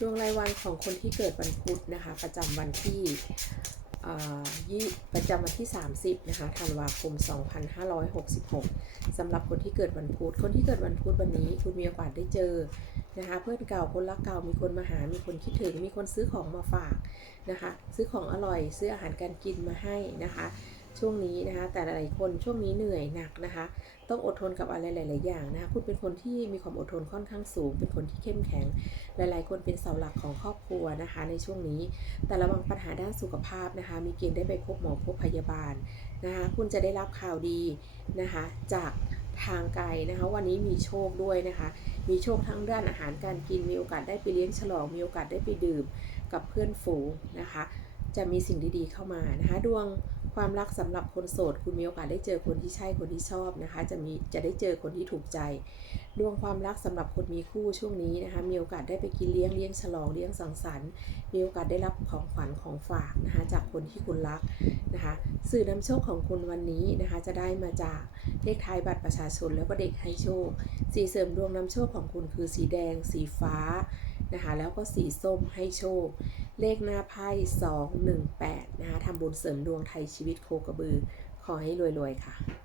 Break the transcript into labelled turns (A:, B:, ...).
A: ดวงรายวันของคนที่เกิดวันพุธนะคะ ประจำวันที่ยี่ประจำวันที่ 30นะคะธันวาคม 2566สำหรับคนที่เกิดวันพุธ คนที่เกิดวันพุธวันนี้ คุณมีโอกาสได้เจอนะคะ เพื่อนเก่า คนรักเก่า มีคนมาหา มีคนคิดถึง มีคนซื้อของมาฝากนะคะ ซื้อของอร่อย ซื้ออาหารการกินมาให้นะคะ ช่วงนี้นะคะ แต่หลายๆคนช่วงนี้เหนื่อยหนักนะคะ ต้องอดทนกับอะไรหลาย ๆ อย่างนะคะคุณเป็นคนที่มีความอดทนค่อนข้างสูง เป็นคนที่เข้มแข็ง หลาย ๆ คนเป็นเสาหลักของครอบครัวนะคะ ในช่วงนี้ แต่ระวังปัญหาด้านสุขภาพนะคะ มีเกณฑ์ได้ไปพบหมอพบพยาบาลนะคะคุณจะได้รับข่าวดีนะคะ จากทางไกลนะคะ วันนี้มีโชคด้วยนะคะ มีโชคทั้งด้านอาหารการกินมีโอกาสได้ไปเลี้ยงฉลอง มีโอกาสได้ไปดื่มกับเพื่อนฝูงนะคะ จะมีสิ่งดีๆเข้ามานะคะ ดวง ความรักสำหรับคนโสด คุณมีโอกาสได้เจอคนที่ใช่คนที่ชอบนะคะ จะมีจะได้เจอคนที่ถูกใจ ดวงความรักสำหรับคนมีคู่ช่วงนี้นะคะ มีโอกาสได้ไปกินเลี้ยงเลี้ยงฉลองเลี้ยงสังสรรค์ มีโอกาสได้รับของขวัญของฝากนะคะ จากคนที่คุณรักนะคะ สื่อนำโชคของคุณวันนี้นะคะ จะได้มาจากเลขท้ายบัตรประชาชนแล้วก็เด็กให้โชค สีเสริมดวงนำโชคของคุณคือสีแดง สีฟ้า นะคะแล้วก็สีส้มให้โชค เลขหน้าไพ่218นะคะทำบุญเสริมดวงไทยชีวิตโคกระบือ ขอให้รวยๆค่ะ